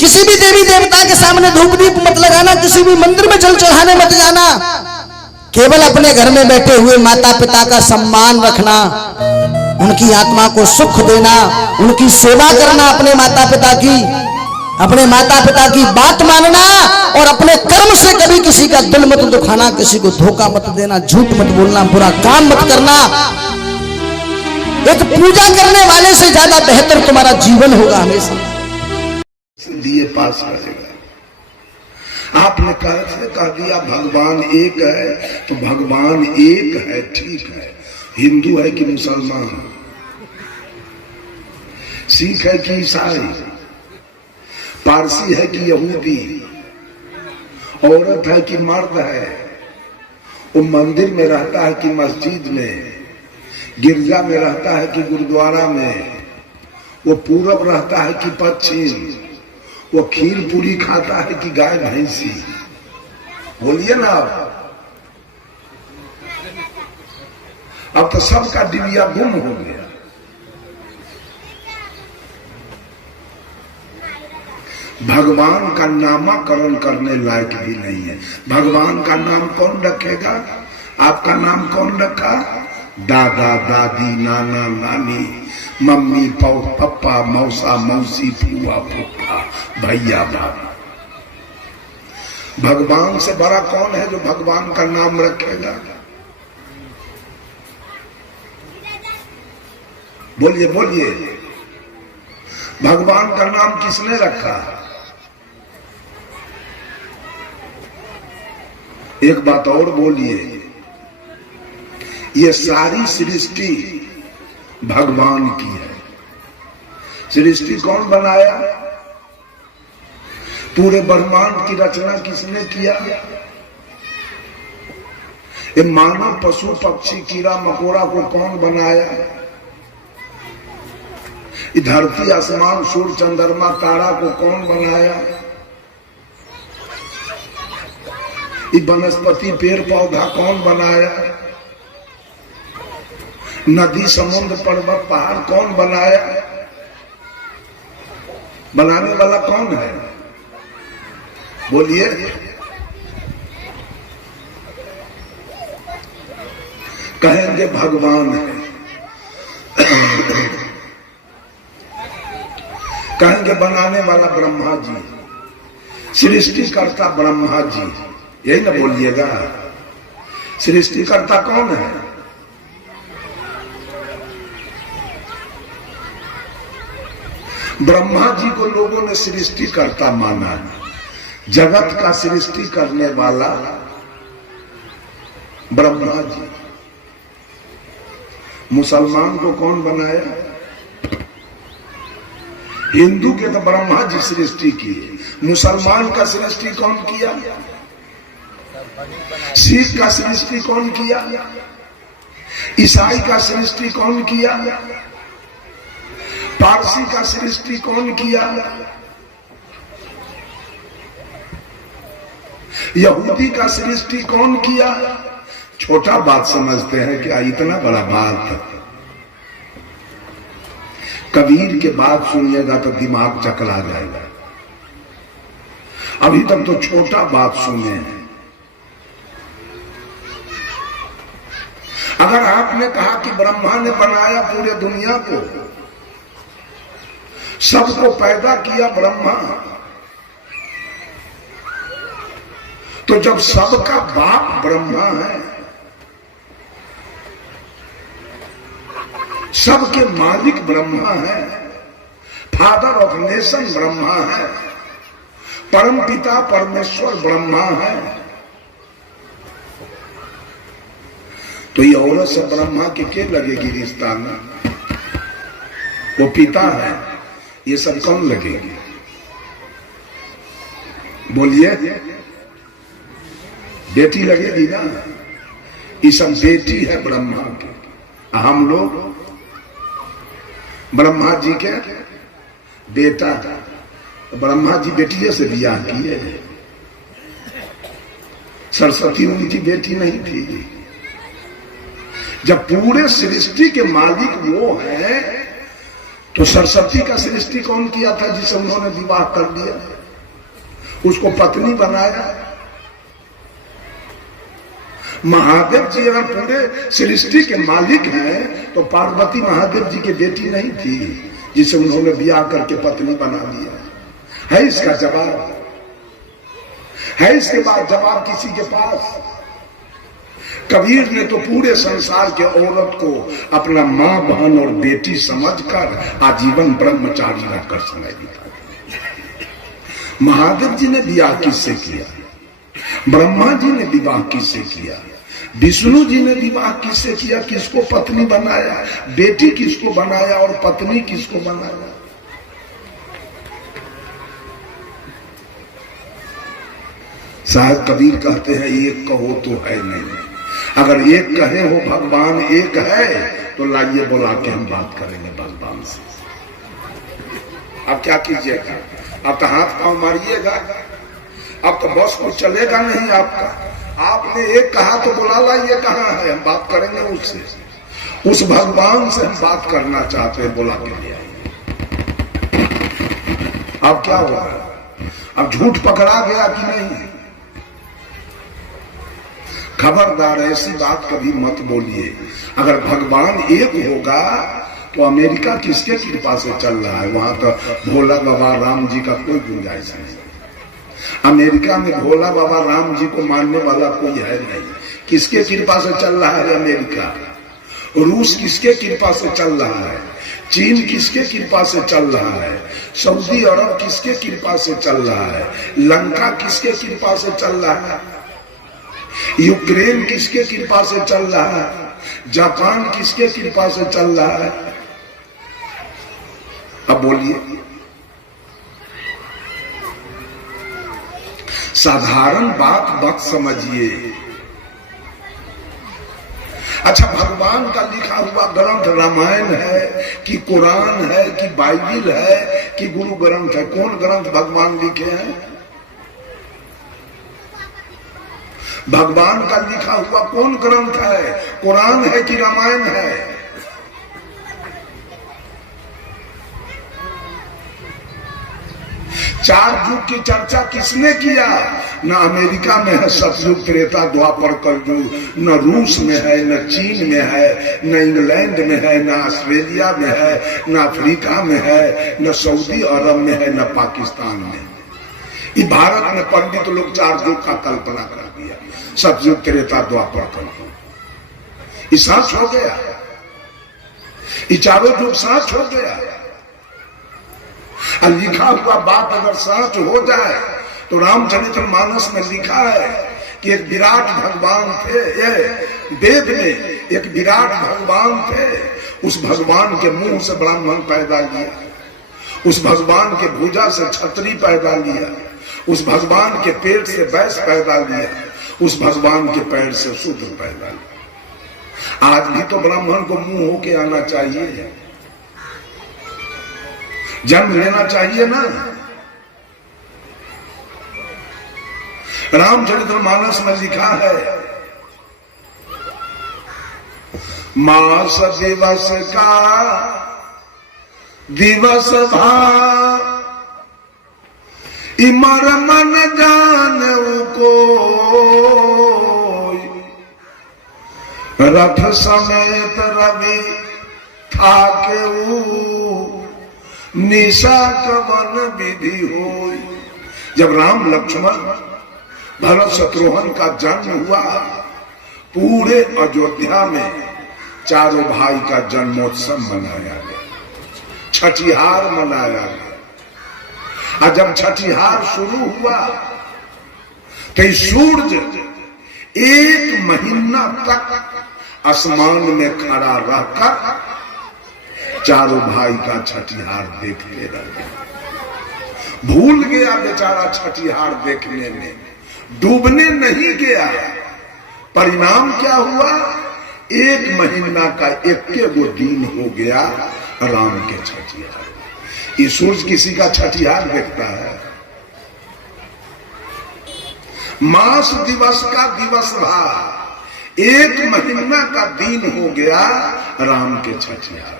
किसी भी देवी देवता के सामने धूप दीप मत लगाना, किसी भी मंदिर में जल चढ़ाने मत जाना। केवल अपने घर में बैठे हुए माता पिता का सम्मान रखना, उनकी आत्मा को सुख देना, उनकी सेवा करना, अपने माता पिता की बात मानना, और अपने कर्म से कभी किसी का दिल मत दुखाना, किसी को धोखा मत देना, झूठ मत बोलना, बुरा काम मत करना। एक पूजा करने वाले से ज्यादा बेहतर तुम्हारा जीवन होगा हमेशा। दिए पास करेगा। आपने कह दिया भगवान एक है, तो भगवान एक है, ठीक है। हिंदू है कि मुसलमान, सिख है कि ईसाई, पारसी है कि यहूदी, औरत है कि मर्द है, वो मंदिर में रहता है कि मस्जिद में, गिरजा में रहता है कि गुरुद्वारा में, वो पूरब रहता है कि पश्चिम, वो खीर पूरी खाता है कि गाय भैंसी, बोलिए ना। अब तो सबका डिबिया गुम हो गया। भगवान का नामकरण करने लायक भी नहीं है। भगवान का नाम कौन रखेगा? आपका नाम कौन रखा? दादा दादी, नाना नानी, मम्मी पप्पा, मौसा मौसी, फूआ फूफा, भैया भाभी। भगवान से बड़ा कौन है जो भगवान का नाम रखेगा? बोलिए बोलिए, भगवान का नाम किसने रखा? एक बात और बोलिए, ये सारी सृष्टि भगवान की है। सृष्टि कौन बनाया? पूरे ब्रह्मांड की रचना किसने किया? ये मानव पशु पक्षी कीड़ा मकोड़ा को कौन बनाया? ये धरती आसमान सूर्य चंद्रमा तारा को कौन बनाया? ये वनस्पति पेड़ पौधा कौन बनाया? नदी समुद्र पर्वत पहाड़ कौन बनाया? बनाने वाला कौन है? बोलिए। कहेंगे भगवान है, कहेंगे बनाने वाला ब्रह्मा जी, सृष्टिकर्ता ब्रह्मा जी, यही ना बोलिएगा। सृष्टिकर्ता कौन है? ब्रह्मा जी को लोगों ने सृष्टिकर्ता माना है। जगत का सृष्टि करने वाला ब्रह्मा जी। मुसलमान को कौन बनाया? हिंदू के तो ब्रह्मा जी सृष्टि की, मुसलमान का सृष्टि कौन किया? सिख का सृष्टि कौन किया? ईसाई का सृष्टि कौन किया? पारसी का सृष्टि कौन किया? यहूदी का सृष्टि कौन किया? छोटा बात समझते हैं क्या? इतना बड़ा बात। कबीर के बात सुनिएगा तो दिमाग चकरा जाएगा। अभी तक तो छोटा बात सुने हैं। अगर आपने कहा कि ब्रह्मा ने बनाया पूरे दुनिया को, सबको पैदा किया ब्रह्मा, तो जब सबका बाप ब्रह्मा है, सबके मालिक ब्रह्मा है, फादर ऑफ नेशन ब्रह्मा है, परम पिता परमेश्वर ब्रह्मा है, तो ये औरत से ब्रह्मा के लगेगी रिश्ता ना? वो पिता है, ये सब कौन लगेगी? बोलिए। बेटी लगेगी ना? ये सब बेटी है ब्रह्मा की। हम लोग ब्रह्मा जी के बेटा था। ब्रह्मा जी बेटियों से बियाह किए। सरस्वती उनकी बेटी नहीं थी। जब पूरे सृष्टि के मालिक वो है, तो सरस्वती का सृष्टि कौन किया था जिसे उन्होंने विवाह कर दिया, उसको पत्नी बनाया। महादेव जी अगर पूरे सृष्टि के मालिक हैं तो पार्वती महादेव जी की बेटी नहीं थी जिसे उन्होंने ब्याह करके पत्नी बना दिया? है इसका जवाब? है इसके बाद जवाब किसी के पास? कबीर ने तो पूरे संसार के औरत को अपना मां बहन और बेटी समझकर आजीवन ब्रह्मचारी रहकर समय बिता। महादेव जी ने विवाह किससे किया? ब्रह्मा जी ने विवाह किससे किया? विष्णु जी ने विवाह किससे किया? किसको पत्नी बनाया? बेटी किसको बनाया और पत्नी किसको बनाया? शायद कबीर कहते हैं एक कहो तो है नहीं। अगर एक कहे हो भगवान एक है तो लाइए बुला के हम बात करेंगे भगवान से। अब क्या कीजिएगा? अब तो हाथ पांव मारिएगा, अब तो बस को चलेगा नहीं आपका। आपने एक कहा तो बुला लाइए, कहाँ है? हम बात करेंगे उससे। उस भगवान से हम बात करना चाहते हैं, बुला के ले आइए। अब क्या होगा? अब झूठ पकड़ा गया कि नहीं? खबरदार ऐसी बात कभी मत बोलिए। अगर भगवान एक होगा तो अमेरिका किसके कृपा से चल रहा है? वहां तो भोला बाबा राम जी का कोई गुंजाइश नहीं। अमेरिका में भोला बाबा राम जी को मानने वाला कोई है नहीं। किसके कृपा से चल रहा है अमेरिका? रूस किसके कृपा से चल रहा है? चीन किसके कृपा से चल रहा है? सऊदी अरब किसके कृपा से चल रहा है? लंका किसके कृपा से चल रहा है? यूक्रेन किसके कृपा से चल रहा है? जापान किसके कृपा से चल रहा है? अब बोलिए। साधारण बात मत समझिए। अच्छा, भगवान का लिखा हुआ ग्रंथ रामायण है कि कुरान है कि बाइबिल है कि गुरु ग्रंथ है? कौन ग्रंथ भगवान लिखे हैं? भगवान का लिखा हुआ कौन ग्रंथ है? कुरान है कि रामायण है? चार युग की चर्चा किसने किया? न अमेरिका में है सतयुग त्रेता द्वापर कलयुग, न रूस में है, न चीन में है, न इंग्लैंड में है, न ऑस्ट्रेलिया में है, न अफ्रीका में है, न सऊदी अरब में है, न पाकिस्तान में। ये भारत में पंडित लोग चार युग का कल्पना कर दिया, सतयुग त्रेता द्वापर कलयुग। ये सच हो गया? ये चारों युग सच हो गया? और लिखा हुआ बात अगर सच हो जाए तो रामचरितमानस में लिखा है कि एक विराट भगवान थे। वेद में एक विराट भगवान थे। उस भगवान के मुंह से ब्राह्मण पैदा लिया, उस भगवान के भुजा से क्षत्रिय पैदा लिया, उस भगवान के पेट से वैश्य पैदा लिया, उस भगवान के पैर से शूद्र पैदा लिया। आज भी तो ब्राह्मण को मुंह होके आना चाहिए, जन्म लेना चाहिए ना। रामचरितमानस में लिखा है, मास दिवस का दिवस भाव, इमर मन जान को रथ समेत रवि था के निशा कवन विधि हो। जब राम लक्ष्मण भरत शत्रुघ्न का जन्म हुआ, पूरे अयोध्या में चारों भाई का जन्मोत्सव मनाया गया, छठिहार मनाया गया। और जब छठिहार शुरू हुआ तो सूर्य 1 महीना तक आसमान में खड़ा रहकर चारों भाई का छठिहार देखते रहे। भूल गया बेचारा छठिहार देखने में, डूबने नहीं गया। परिणाम क्या हुआ? 1 महीना का 1 दिन हो गया राम के छठिहार। ये सूर्य किसी का छठिहार देखता है? मास दिवस का दिवस था, 1 महीना का दिन हो गया राम के छठिहार।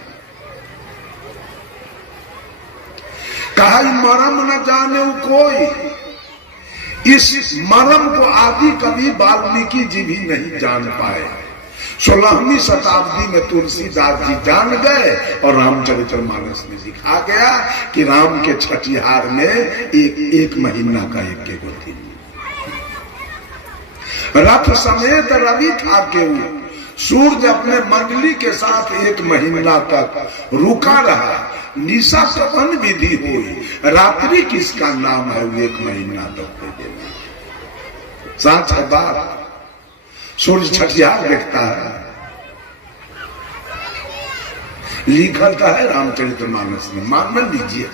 कहा मरम न जाने कोई, इस मरम को आदि कवि वाल्मीकि जी भी नहीं जान पाए। 16वीं शताब्दी में तुलसीदास जी जान गए और रामचरितमानस में लिखा गया कि राम के छठिहार में एक महीना का एक थी। रथ समेत रवि था केऊ, सूर्य अपने मंडली के साथ एक महीना तक रुका रहा। निशा तपन विधि हुई, रात्रि किसका नाम है वो एक महीना तक। साथ है बात, सूर्य छठियार देखता है, लिखता है रामचरितमानस में, मान लीजिए।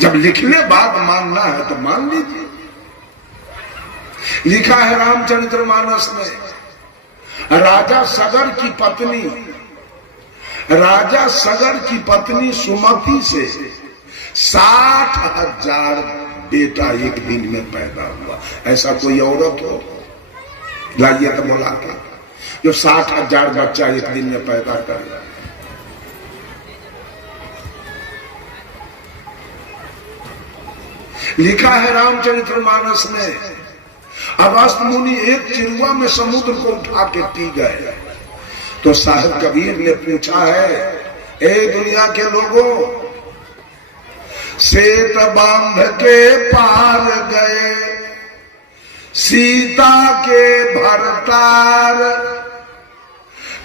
जब लिखने बाद मानना है तो मान लीजिए। लिखा है रामचरितमानस में, राजा सगर की पत्नी सुमति से 60,000 बेटा एक दिन में पैदा हुआ। ऐसा कोई औरत हो लाइए तो बोला था जो 60,000 बच्चा एक दिन में पैदा कर। लिखा है रामचरितमानस में, अगस्त्य मुनि एक चिरुआ में समुद्र को उठा के पी गए। तो साहिब कबीर ने पूछा है, ए दुनिया के लोगों, सेत बांध के पार गए सीता के भरतार,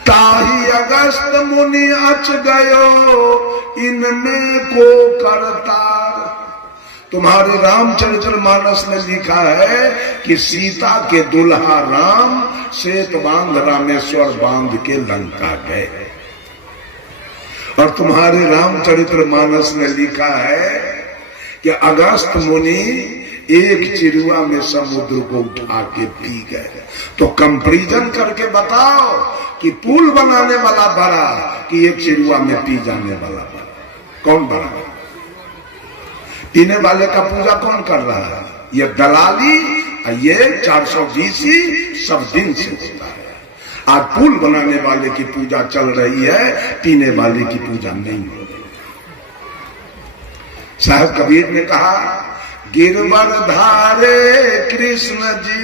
ताही अगस्त्य मुनि अच गयो इनमें को करतार। तुम्हारे रामचरितमानस में लिखा है कि सीता के दुल्हा राम सेत बांध रामेश्वर बांध के लंका गए। और तुम्हारे रामचरितमानस में लिखा है कि अगस्त्य मुनि एक चिरुआ में समुद्र को उठा के पी गए। तो कंपैरिजन करके बताओ कि पुल बनाने वाला बड़ा कि एक चिरुआ में पी जाने वाला बड़ा, कौन बड़ा? पीने वाले का पूजा कौन कर रहा है? ये दलाली, ये 420 सब दिन से होता है। आज पुल बनाने वाले की पूजा चल रही है, पीने वाले की पूजा नहीं हो रही। साहब कबीर ने कहा, गिरवर धारे कृष्ण जी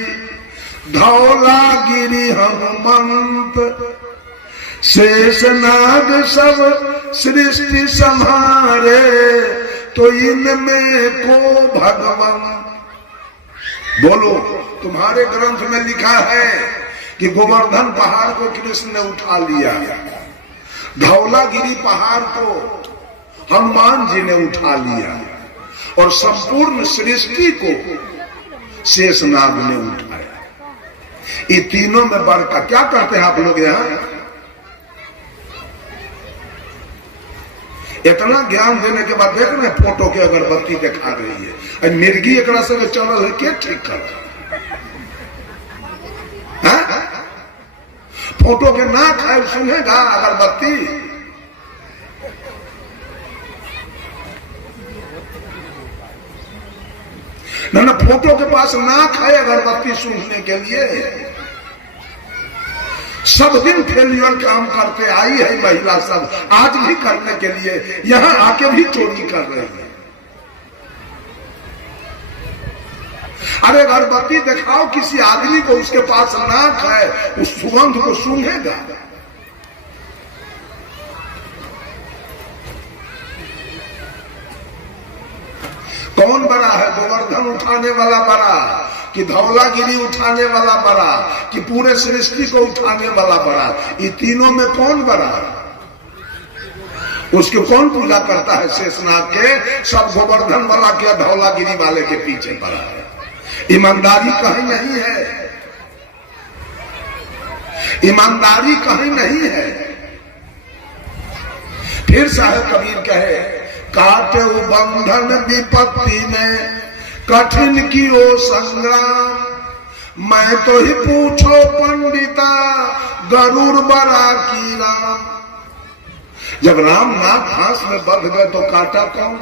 धौला गिरी हनुमंत, शेष नाग सब सृष्टि संहारे, तो इनमें को भगवान। बोलो, तुम्हारे ग्रंथ में लिखा है कि गोवर्धन पहाड़ को कृष्ण ने उठा लिया, धौलागिरी पहाड़ को हनुमान जी ने उठा लिया, और संपूर्ण सृष्टि को शेषनाग ने उठाया। ये तीनों में बड़का क्या करते हैं आप लोग यहाँ? इतना ज्ञान देने के बाद देख रहे फोटो के अगरबत्ती दिखा रही है, मिर्गी एक से चल है, क्या ठीक कर? फोटो के ना खाए सुनेगा अगरबत्ती? ना फोटो के पास ना खाए अगरबत्ती सूंघने के लिए। सब दिन फेलियर काम करते आई है महिला, सब आज भी करने के लिए यहां आके भी चोरी कर रही है। अरे अगरबत्ती दिखाओ किसी आदमी को, उसके पास नाक है, उस सुगंध को सूंघेगा। कौन बड़ा है? गोवर्धन उठाने वाला बड़ा कि धौलागिरी उठाने वाला बड़ा कि पूरे सृष्टि को उठाने वाला बड़ा? ये तीनों में कौन बड़ा? उसकी कौन पूजा करता है? शेषनाग के। सब गोवर्धन वाला के धौलागिरी वाले के पीछे पड़ा है। ईमानदारी कहीं नहीं है, ईमानदारी कहीं नहीं है। फिर साहब कबीर कहे, काटे बंधन विपत्ति में कठिन की ओ संग्राम, मैं तो ही पूछो पंडिता गरुड़ बरा की राम। जब राम नाग घास में बंध गए तो काटा कौन?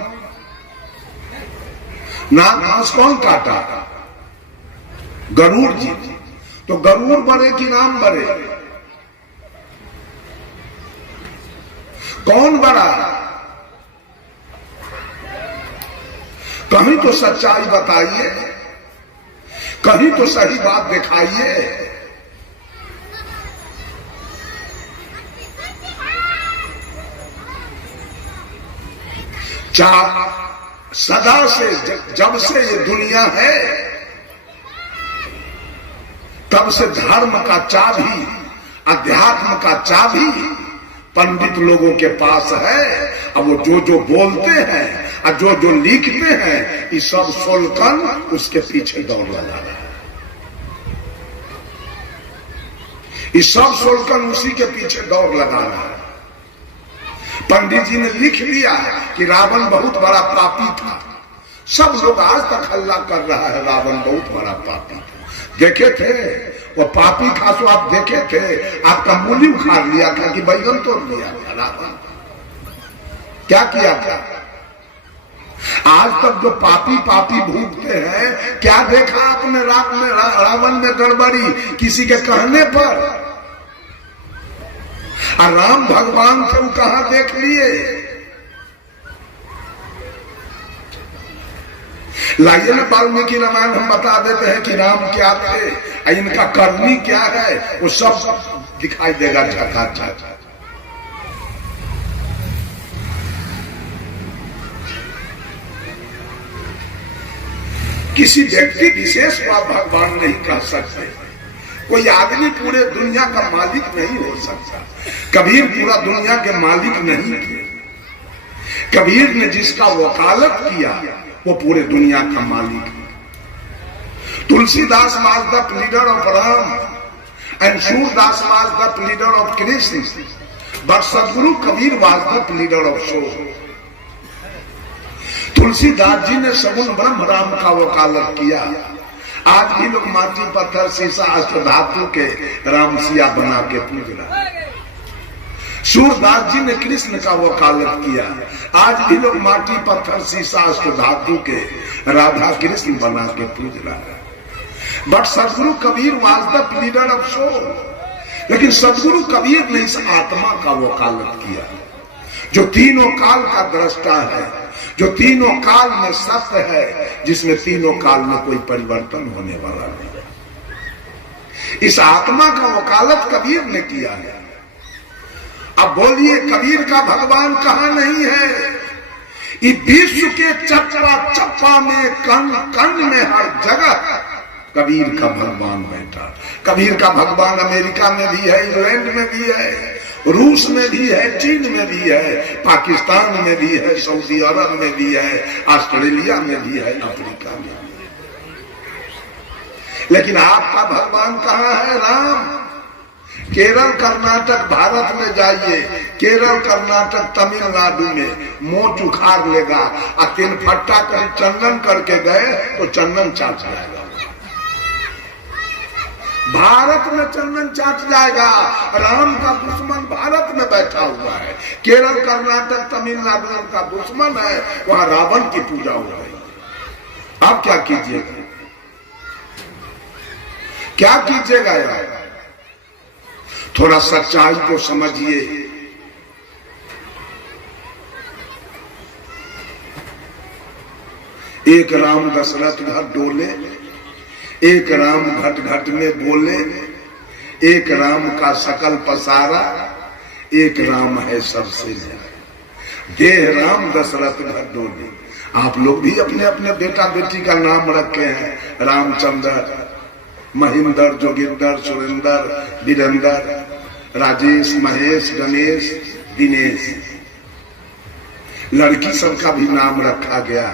नाग घास कौन काटा? गरुड़ जी। तो गरुड़ बरे कि राम बरे? कौन बड़ा? कहीं तो सच्चाई बताइए, कहीं तो सही बात दिखाइए। सदा से जब से ये दुनिया है तब से धर्म का चाबी, अध्यात्म का चाबी पंडित लोगों के पास है। अब वो जो जो बोलते हैं और जो जो लिखते हैं, ये सब सोलकन उसके पीछे दौड़ लगा रहा है। ये सब सोलकन उसी के पीछे दौड़ लगा रहा है। पंडित जी ने लिख दिया कि रावण बहुत बड़ा पापी था। सब लोग आज तक हल्ला कर रहा है रावण बहुत बड़ा पापी था। देखे थे वो पापी था तो आप देखे थे, आपका मूली उखाड़ लिया था कि बैगन तोड़ लिया था रावण? क्या किया था? आज तक जो पापी पापी भूखते हैं, क्या देखा आपने रावण में गड़बड़ी किसी के कहने पर? और राम भगवान से वो कहां देख लिए? लाइए ना वाल्मीकि रामायण हम बता देते हैं कि राम क्या थे, इनका करनी क्या है, वो सब दिखाई देगा झकाझक। किसी व्यक्ति विशेष को आप भगवान नहीं कह सकते। कोई आदमी पूरे दुनिया का मालिक नहीं हो सकता। कबीर पूरा दुनिया के मालिक नहीं थे। कबीर ने जिसका वकालत किया वो पूरे दुनिया का मालिक है। Tulsidas was the leader of Ram and Surdas was the leader of Krishna, but Sadguru Kabir was the leader of soul. Tulsidas ji ने सगुण ब्रह्म राम का वकालत किया। आज भी लोग माटी पत्थर शीशा अष्ट धातु के राम सिया बना के पूज रहा है। सूरदास जी ने कृष्ण का वकालत किया। आज भी लोग माटी पत्थर शीशा अष्ट धातु के राधा कृष्ण बना के पूज रहा है। But Sadguru Kabir was the leader of soul. लेकिन सदगुरु कबीर ने इस आत्मा का वकालत किया जो तीनों काल का दृष्टा है, जो तीनों काल में सत्य है, जिसमें तीनों काल में कोई परिवर्तन होने वाला नहीं। इस आत्मा का वकालत कबीर ने किया है। अब बोलिए कबीर का भगवान कहां नहीं है? इस विश्व के चप्पा चप्पा में, कण कण में, हर जगह कबीर का भगवान बैठा। कबीर का भगवान अमेरिका में भी है, इंग्लैंड में भी है, रूस में भी है, चीन में भी है, पाकिस्तान में भी है, सऊदी अरब में भी है, ऑस्ट्रेलिया में भी है, अफ्रीका में भी है। लेकिन आपका भगवान कहाँ है? राम। केरल कर्नाटक भारत में जाइए, केरल कर्नाटक तमिलनाडु में मोच उखाड़ लेगा और तीन फट्टा कहीं चंदन करके गए तो चंदन चाट जाएगा। भारत में चंदन चाट जाएगा। राम का दुश्मन भारत में बैठा हुआ है। केरल कर्नाटक तमिलनाडु का दुश्मन है, वहां रावण की पूजा हो रही। आप क्या कीजिएगा? क्या कीजिएगा यार? थोड़ा सच्चाई को समझिए। एक राम दशरथ घर डोले, एक राम घट घट में बोले, एक राम का सकल पसारा, एक राम है सबसे न्यारा। देह राम दशरथ घर डोले। आप लोग भी अपने अपने बेटा बेटी का नाम रखे हैं, रामचंद्र, महेंद्र, जोगिंदर, सुरेंद्र, वीरेंद्र, राजेश, महेश, गणेश, दिनेश। लड़की सबका भी नाम रखा गया,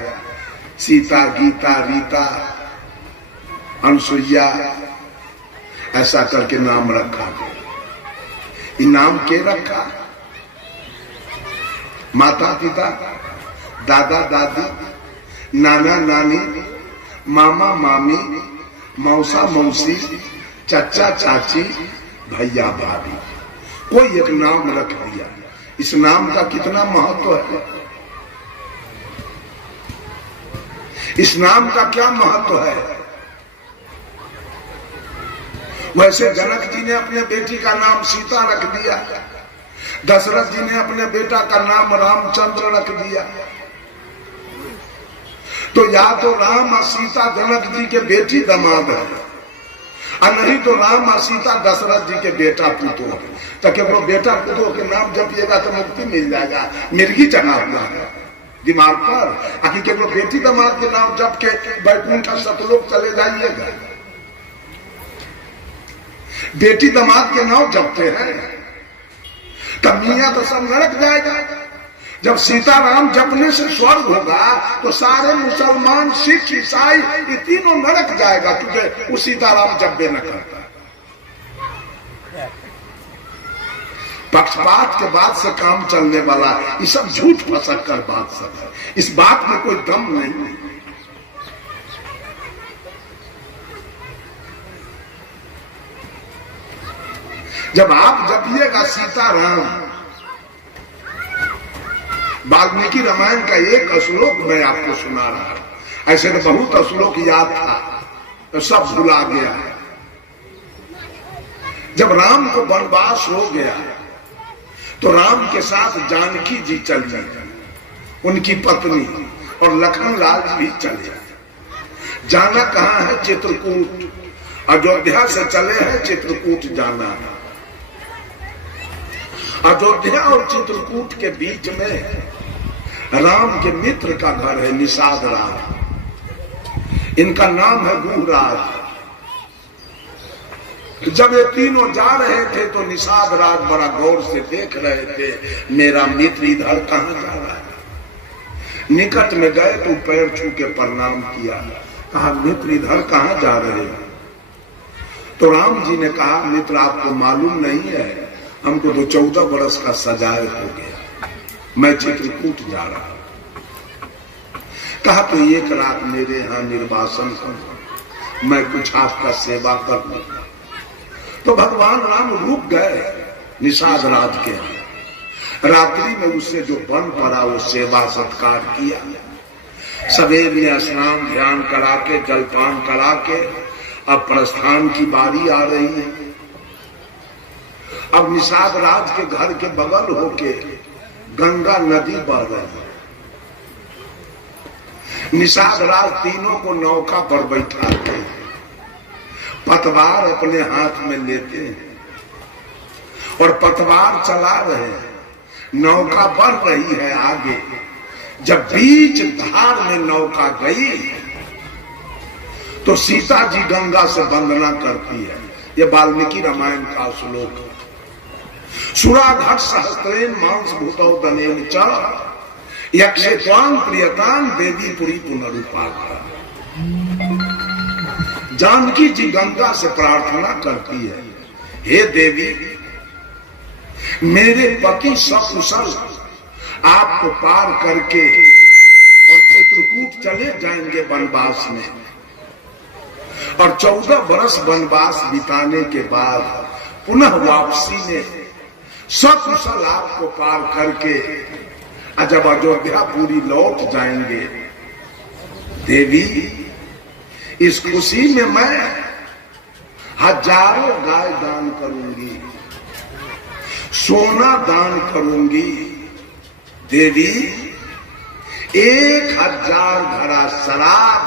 सीता, गीता, रीता, अनुसुईया, ऐसा करके नाम रखा गया। ये नाम के रखा? माता पिता, दादा दादी, नाना नानी, मामा मामी, मौसा मौसी, चाचा चाची, भैया भाभी, कोई एक नाम रख दिया। इस नाम का कितना महत्व है? इस नाम का क्या महत्व है? वैसे जनक जी ने अपने बेटी का नाम सीता रख दिया, दशरथ जी ने अपने बेटा का नाम रामचंद्र रख दिया, तो या तो राम और सीता जनक जी के बेटी दामाद है, और नहीं तो राम और सीता दशरथ जी के बेटा पुतो है। तो केवल बेटा पुतो के नाम जपिएगा तो मुक्ति मिल जाएगा, मिर्गी चढ़ा हुआ है दिमाग पर। आखिर केवल बेटी दामाद के नाम जप के बैकुंठ सतलोक चले जाइएगा। बेटी दामाद के नाम जपते हैं तब मियां तो सब नरक जाएगा। जब सीताराम जपने से स्वर्ग होगा तो सारे मुसलमान, सिख, ईसाई ये तीनों नरक जाएगा, क्योंकि वो सीताराम जपे न करता। पक्षपात के बाद से काम चलने वाला ये सब झूठ फसक कर बात सब है, इस बात में कोई दम नहीं। जब आप जपिएगा सीताराम, वाल्मीकि रामायण का एक श्लोक मैं आपको सुना रहा हूं, ऐसे तो बहुत श्लोक याद था तो सब भुला गया। जब राम को वनवास हो गया तो राम के साथ जानकी जी चल गई, उनकी पत्नी, और लखन लाल जी भी चले। जाना कहां है? चित्रकूट। अयोध्या से चले हैं, चित्रकूट जाना है। अयोध्या और चित्रकूट के बीच में राम के मित्र का घर है, निषाद राज। इनका नाम है गुहराज। जब ये तीनों जा रहे थे तो निषाद राज बड़ा गौर से देख रहे थे, मेरा मित्र इधर कहां जा रहा है। निकट में गए तो पैर छू के प्रणाम किया, कहा मित्र इधर कहां जा रहे हैं। तो राम जी ने कहा मित्र आपको मालूम नहीं है, हमको तो 14 बरस का सजाए हो गया, मैं चित्रकूट जा रहा हूं। कहा तो एक रात मेरे यहां निर्वासन कर, मैं कुछ आपका सेवा कर लूं। तो भगवान राम रुक गए निषाद राज के यहां। रात्रि में उससे जो बन पड़ा वो सेवा सत्कार किया। सवेर में स्नान ध्यान करा के, जलपान करा के अब प्रस्थान की बारी आ रही है। अब निषाद राज के घर के बगल होके गंगा नदी बह रही है। निषाद राज तीनों को नौका पर बैठाते हैं, पतवार अपने हाथ में लेते हैं और पतवार चला रहे हैं। नौका बढ़ रही है आगे। जब बीच धार में नौका गई तो सीता जी गंगा से वंदना करती है। यह वाल्मीकि रामायण का श्लोक है। सुराघट सहस्त्रेन मांस भूतौ दनेन च यक्षे त्वां प्रियतां देवी पुरी पुनरुपाता। जानकी जी गंगा से प्रार्थना करती है, हे देवी मेरे पति सकुशल आपको पार करके और चित्रकूट चले जाएंगे वनवास में, और 14 बरस वनवास बिताने के बाद पुनः वापसी में सकुशल आपको पार करके जब अयोध्या पूरी लौट जाएंगे, देवी इस खुशी में मैं हजारों गाय दान करूंगी, सोना दान करूंगी। देवी 1000 घड़ा शराब,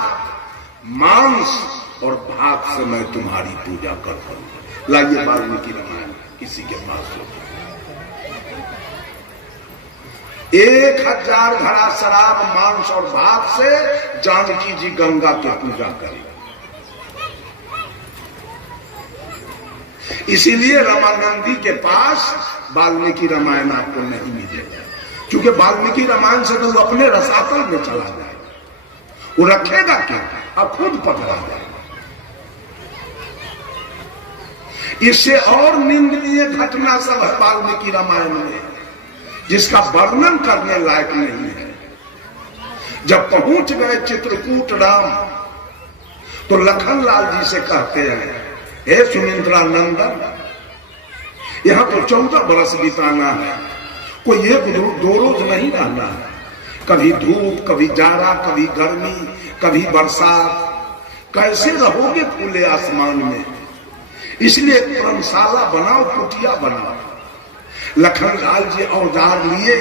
मांस और भात से मैं तुम्हारी पूजा कर करूंगा। लाइए वाल्मीकि रामायण किसी के पास हो। 1000 घड़ा शराब, मांस और भात से जानकी जी गंगा की पूजा करें। इसीलिए रमानंदी के पास वाल्मीकि रामायण आपको नहीं मिलेगा, क्योंकि वाल्मीकि रामायण से तो वो अपने रसातल में चला जाए, वो रखेगा क्या, अब खुद पकड़ा जाए। इससे और निंदनीय घटना सब है वाल्मीकि रामायण में, जिसका वर्णन करने लायक नहीं है। जब पहुंच गए चित्रकूट राम तो लखन लाल जी से कहते हैं, हे सुमित्रा नंदन, यहां तो 14 बरस बिताना है, कोई एक दो रोज नहीं रहना है। कभी धूप, कभी जाड़ा, कभी गर्मी, कभी बरसात, कैसे रहोगे खुले आसमान में। इसलिए धर्मशाला बनाओ, कुटिया बनाओ, लखनलाल जी औजार लिए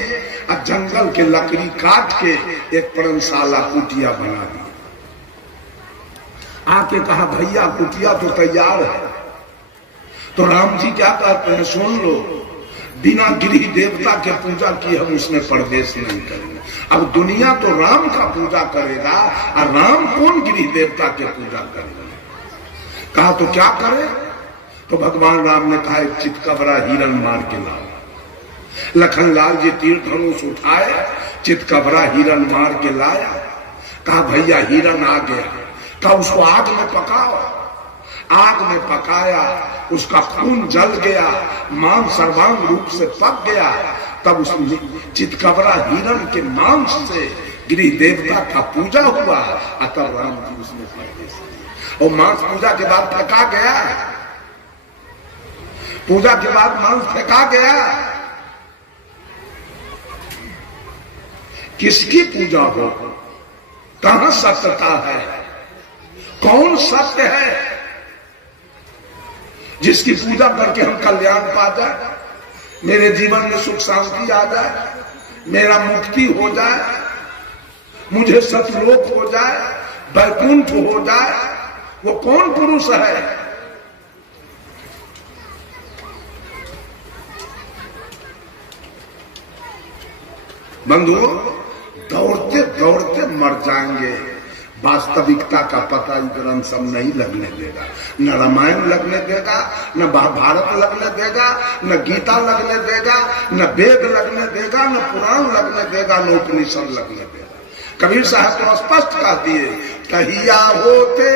और जंगल के लकड़ी काट के एक परमशाला कुटिया बना दी। आके कहा भैया कुटिया तो तैयार है। तो राम जी क्या कहते हैं, सुन लो, बिना गृह देवता के पूजा किए हम उसमें प्रवेश नहीं करेंगे। अब दुनिया तो राम का पूजा करेगा और राम कौन गृह देवता के पूजा करेगा। कहा तो क्या करे? तो भगवान राम ने कहा एक चितकबरा हिरण मार के लाओ। लखनलाल जी तीर धनुष उठाए, चितकबरा हिरण मार के लाया। कहा भैया हिरण आ गया। कहा उसको आग में पकाओ। आग में पकाया, उसका खून जल गया, मांस सर्वांग रूप से पक गया। तब उस चितकबरा हिरण के मांस से गृह देवता का पूजा हुआ। तब राम जी उसमें प्रवेश किए। और मांस पूजा के बाद फेंका गया। पूजा के बाद मांस फेंका गया। किसकी पूजा हो? कहां सत्यता है? कौन सत्य है जिसकी पूजा करके हम कल्याण पा जाए, मेरे जीवन में सुख शांति आ जाए, मेरा मुक्ति हो जाए, मुझे सतलोक हो जाए, वैकुंठ हो जाए? वो कौन पुरुष है? बंधुओं, दौड़ते दौड़ते मर जाएंगे। वास्तविकता का पता ये ग्रंथ सब नहीं लगने देगा। न रामायण लगने देगा, न महाभारत लगने देगा, न गीता लगने देगा, न वेद लगने देगा, न पुराण लगने देगा, न उपनिषद लगने देगा। कबीर साहब तो स्पष्ट कह दिए, तहिया होते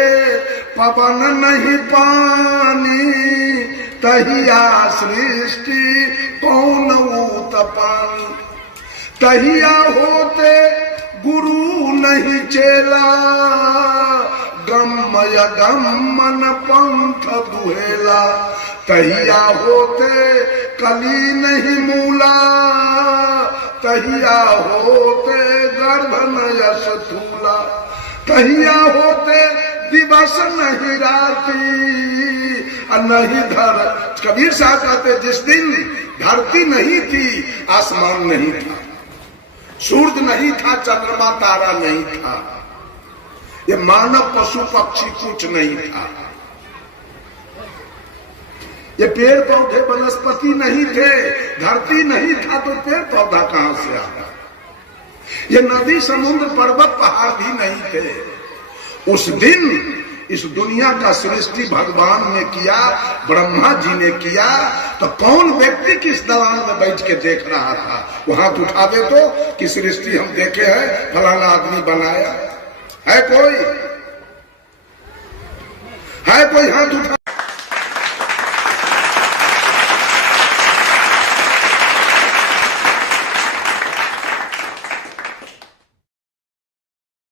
पवन नहीं पानी, तहिया सृष्टि कौन उत्पन्न। तहिया होते गुरु नहीं चेला, गम्मय गम्मन पंथ दुहेला। तहिया होते कली नहीं मूला, तहिया होते गर्भ न यश थूला। तहिया होते दिवस नहीं राती, नहीं धर। कबीर साहब कहते जिस दिन धरती नहीं थी, आसमान नहीं था, सूरज नहीं था, चंद्रमा तारा नहीं था, ये मानव पशु पक्षी कुछ नहीं था, ये पेड़ पौधे वनस्पति नहीं थे, धरती नहीं था तो पेड़ पौधा कहां से आया? ये नदी समुद्र पर्वत पहाड़ भी नहीं थे। उस दिन इस दुनिया का सृष्टि भगवान ने किया, ब्रह्मा जी ने किया। तो कौन व्यक्ति किस दलान में बैठ के देख रहा था? वो हाथ उठा दे तो कि सृष्टि हम देखे हैं, फलाना आदमी बनाया है? कोई हाथ उठा